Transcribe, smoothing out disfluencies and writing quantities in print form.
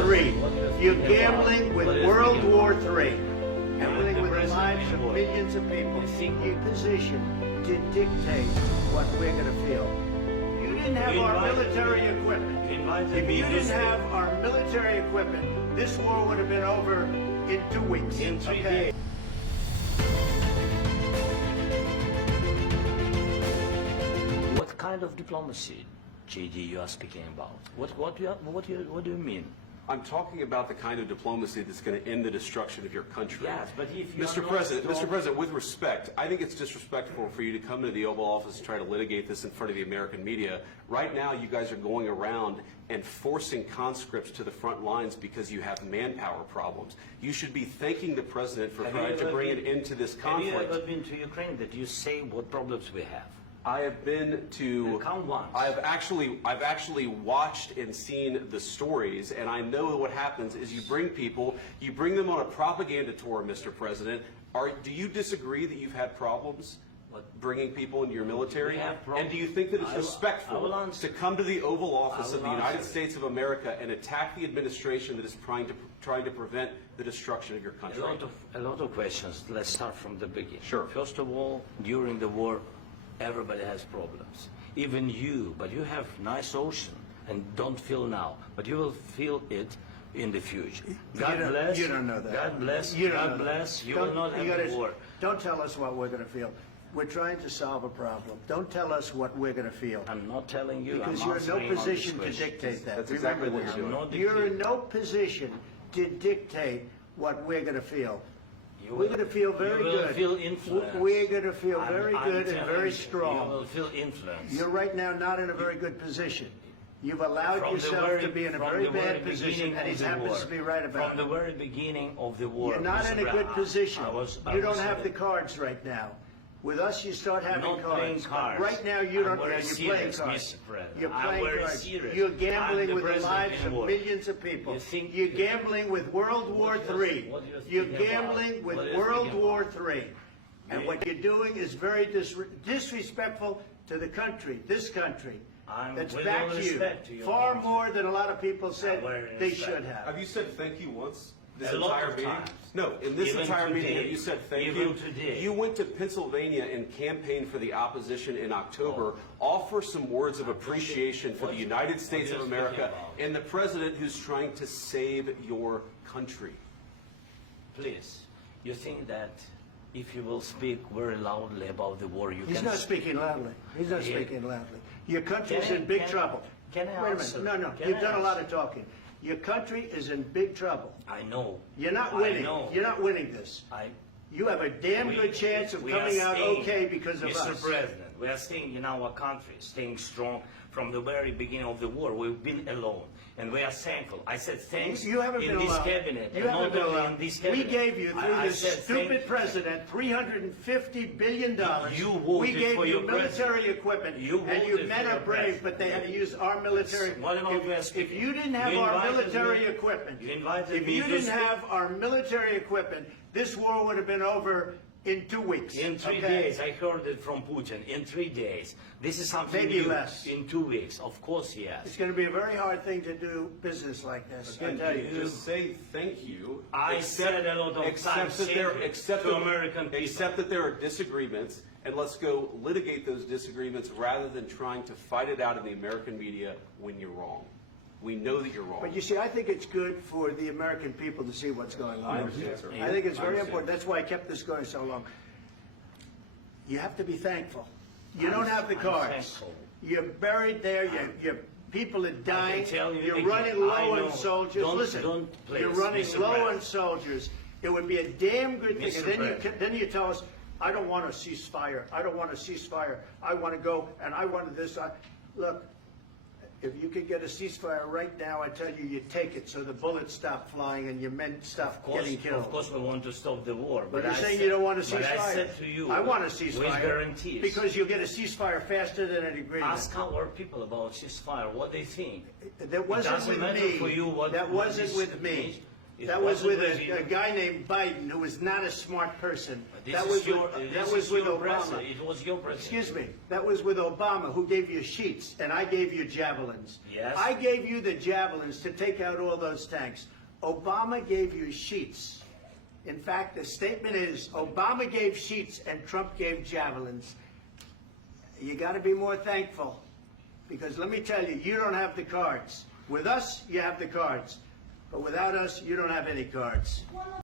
III. You're gambling with World War III. Gambling with the lives of millions of people. Your position to dictate what we're going to feel. You didn't have our military equipment. If you didn't have our military equipment, this war would have been over in 2 weeks. In 3 days. What kind of diplomacy, JD, you are speaking about? What do you mean? I'm talking about the kind of diplomacy that's going to end the destruction of your country. Yes, but if you Mr. President, with respect, I think it's disrespectful for you to come to the Oval Office and try to litigate this in front of the American media. Right now, you guys are going around and forcing conscripts to the front lines because you have manpower problems. You should be thanking the President for trying to bring an end to this conflict. Have you ever been to Ukraine? Did you say what problems we have? I have been to. Count once. I've actually watched and seen the stories, and I know what happens is you bring them on a propaganda tour, Mr. President. Do you disagree that you've had problems bringing people into your military? And do you think that it's respectful to come to the Oval Office of the United States of America and attack the administration that is trying to prevent the destruction of your country? A lot of questions. Let's start from the beginning. Sure. First of all, during the war, everybody has problems, even you, but you have nice ocean and don't feel now, but you will feel it in the future. God bless. You don't know that. God bless. You God bless. You will not have a war. Don't tell us what we're going to feel. We're trying to solve a problem. Don't tell us what we're going to feel. I'm not telling you. Because you're in no position to dictate that. That's exactly what you're doing. You're in no position to dictate what we're going to feel. We're going to feel very good. You will feel influence. We're going to feel very good and very strong. You will feel influence. You're right now not in a very good position. You've allowed yourself to be in a very bad position, and he happens to be right about it. From the very beginning of the war. You're not in a good position. You don't have the cards right now. With us, you start having cards. Right now, you don't. You're playing cards. You're playing cards. You're gambling with the lives of millions of people. You're gambling with World War III. You're gambling with World War III. And what you're doing is very disrespectful to the country, this country, that's backed you far more than a lot of people said they should have. Have you said thank you once? This entire meeting? No, in this entire meeting, have you said thank you? You went to Pennsylvania and campaigned for the opposition in October. Offer some words of appreciation for the United States of America and the President who's trying to save your country. Please, you think that if you will speak very loudly about the war, you can... He's not speaking loudly. He's not speaking loudly. Your country's in big trouble. Can I answer? Wait a minute. No. You've done a lot of talking. Your country is in big trouble. I know. You're not winning. You're not winning this. You have a damn good chance of coming out okay because of us. Mr. President, we are staying in our country, staying strong from the very beginning of the war. We've been alone, and we are thankful. I said thanks you haven't in been this alone. cabinet. You haven't been alone. In this cabinet. We gave you, through this stupid president, $350 billion. We gave you military equipment, and your men are brave, but they had to use our military. If you didn't have our military equipment, this war would have been over in 2 weeks. In 3 days. I heard it from Putin. In 3 days. This is something maybe new. Less. In 2 weeks. Of course, yes. It's going to be a very hard thing to do business like this. Again, just say thank you. I said a lot of times to American people. Except that there are disagreements, and let's go litigate those disagreements rather than trying to fight it out in the American media when you're wrong. We know that you're wrong. But you see, I think it's good for the American people to see what's going on. I understand, sir. I think it's very important. That's why I kept this going so long. You have to be thankful. You don't have the cards. You're buried there. Your people are dying. You're running low on soldiers. Listen, you're running low on soldiers. It would be a damn good thing. And then you tell us, I don't want a ceasefire. I don't want a ceasefire. I want to go, and I want this. Look. If you could get a ceasefire right now, I tell you, you take it so the bullets stop flying and your men stop getting killed. Of course, we want to stop the war. But you're saying you don't want a ceasefire. But I said to you, I want a ceasefire. With guarantees. Because you'll get a ceasefire faster than an agreement. Ask our people about ceasefire, what they think. That wasn't with me. For you what that wasn't with me. It That was wasn't with with a guy named Biden, who was not a smart person. This That is was your, with, this that was is with your Obama. president. It was your president. Excuse me. That was with Obama, who gave you sheets, and I gave you javelins. Yes. I gave you the javelins to take out all those tanks. Obama gave you sheets. In fact, the statement is Obama gave sheets and Trump gave javelins. You got to be more thankful, because let me tell you, you don't have the cards. With us, you have the cards. But without us, you don't have any cards.